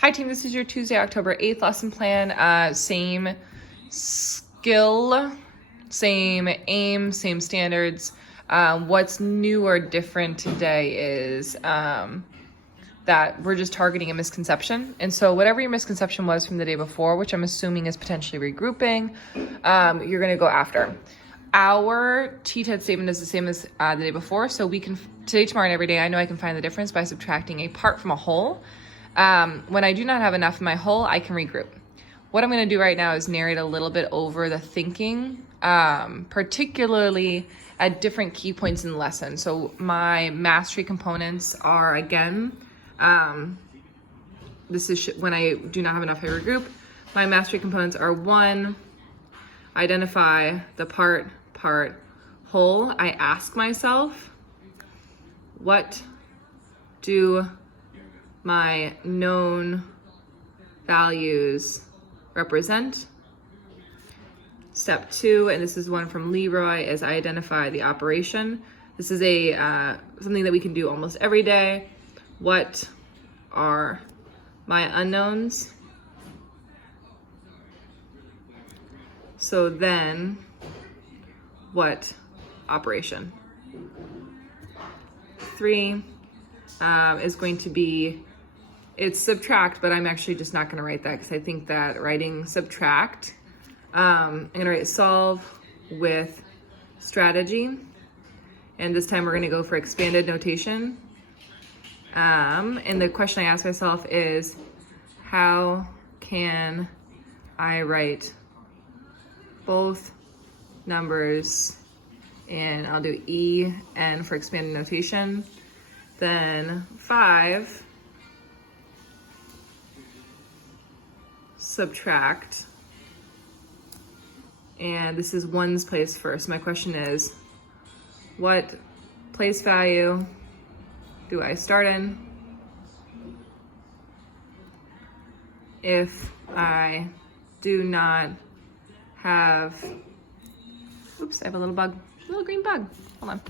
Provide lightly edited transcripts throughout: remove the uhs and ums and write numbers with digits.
Hi team, this is your Tuesday, October 8th lesson plan. Same skill, same aim, same standards. What's new or different today is that we're just targeting a misconception. And so whatever your misconception was from the day before, which I'm assuming is potentially regrouping, you're gonna go after. Our TTED statement is the same as the day before. So we can, today, tomorrow, and every day, I know I can find the difference by subtracting a part from a whole. When I do not have enough in my whole, I can regroup. What I'm going to do right now is narrate a little bit over the thinking, particularly at different key points in the lesson. So my mastery components are, again, this is when I do not have enough, I regroup. My mastery components are 1, identify the part, whole. I ask myself, what do my known values represent? Step 2, and this is one from Leroy, is I identify the operation. This is a something that we can do almost every day. What are my unknowns? So then, what operation? 3 is going to be, it's subtract, but I'm actually just not going to write that because I think that writing subtract, I'm going to write solve with strategy. And this time we're going to go for expanded notation. And the question I ask myself is, how can I write both numbers? And I'll do EN for expanded notation. Then 5, subtract, and this is 1's place first. My question is, what place value do I start in if I do not have, oops, I have a little bug, a little green bug, hold on.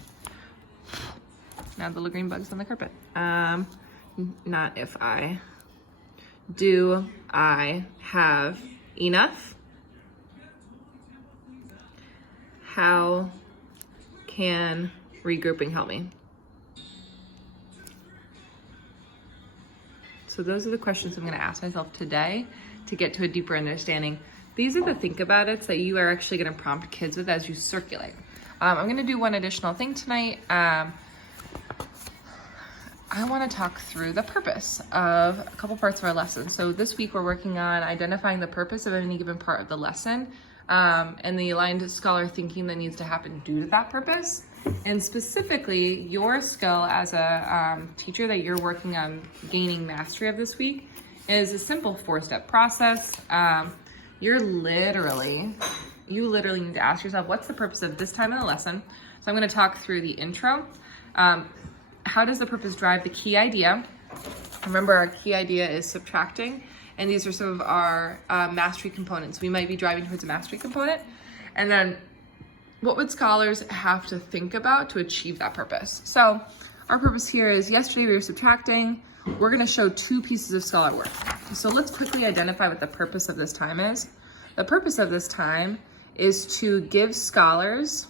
Now the little green bugs on the carpet. Not if I. Do I have enough? How can regrouping help me? So those are the questions I'm going to ask myself today to get to a deeper understanding. These are the think about it's that you are actually going to prompt kids with as you circulate. I'm going to do one additional thing tonight. I want to talk through the purpose of a couple parts of our lesson. So this week we're working on identifying the purpose of any given part of the lesson and the aligned scholar thinking that needs to happen due to that purpose. And specifically, your skill as a teacher that you're working on gaining mastery of this week is a simple 4-step process. You literally need to ask yourself, what's the purpose of this time in the lesson? So I'm going to talk through the intro. How does the purpose drive the key idea? Remember, our key idea is subtracting, and these are some of our mastery components. We might be driving towards a mastery component. And then what would scholars have to think about to achieve that purpose? So our purpose here is, yesterday we were subtracting. We're going to show 2 pieces of scholar work. So let's quickly identify what the purpose of this time is. The purpose of this time is to give scholars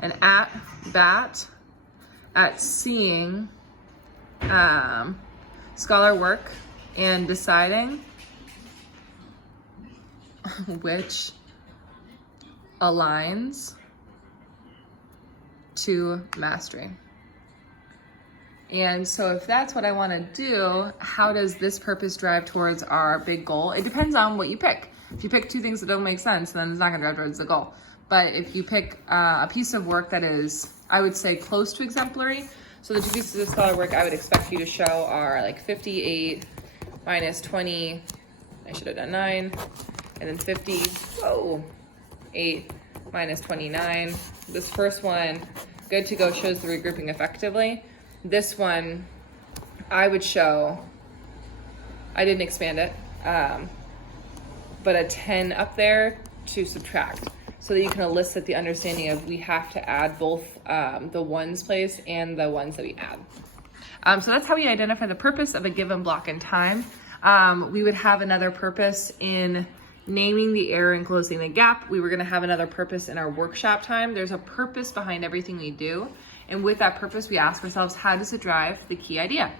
an at-bat at seeing scholar work and deciding which aligns to mastery. And so if that's what I want to do, how does this purpose drive towards our big goal? It depends on what you pick. If you pick 2 things that don't make sense, then it's not going to drive towards the goal. But if you pick a piece of work that is, I would say, close to exemplary, so the 2 pieces of scholar work I would expect you to show are like 58 minus 20, I should have done 9, and then 8 minus 29. This first one, good to go, shows the regrouping effectively. This one, I would show, I didn't expand it, but a 10 up there to subtract. so that you can elicit the understanding of we have to add both the ones place and the ones that we add. So that's how we identify the purpose of a given block in time. We would have another purpose in naming the error and closing the gap. We were gonna have another purpose in our workshop time. There's a purpose behind everything we do. And with that purpose, we ask ourselves, how does it drive the key idea?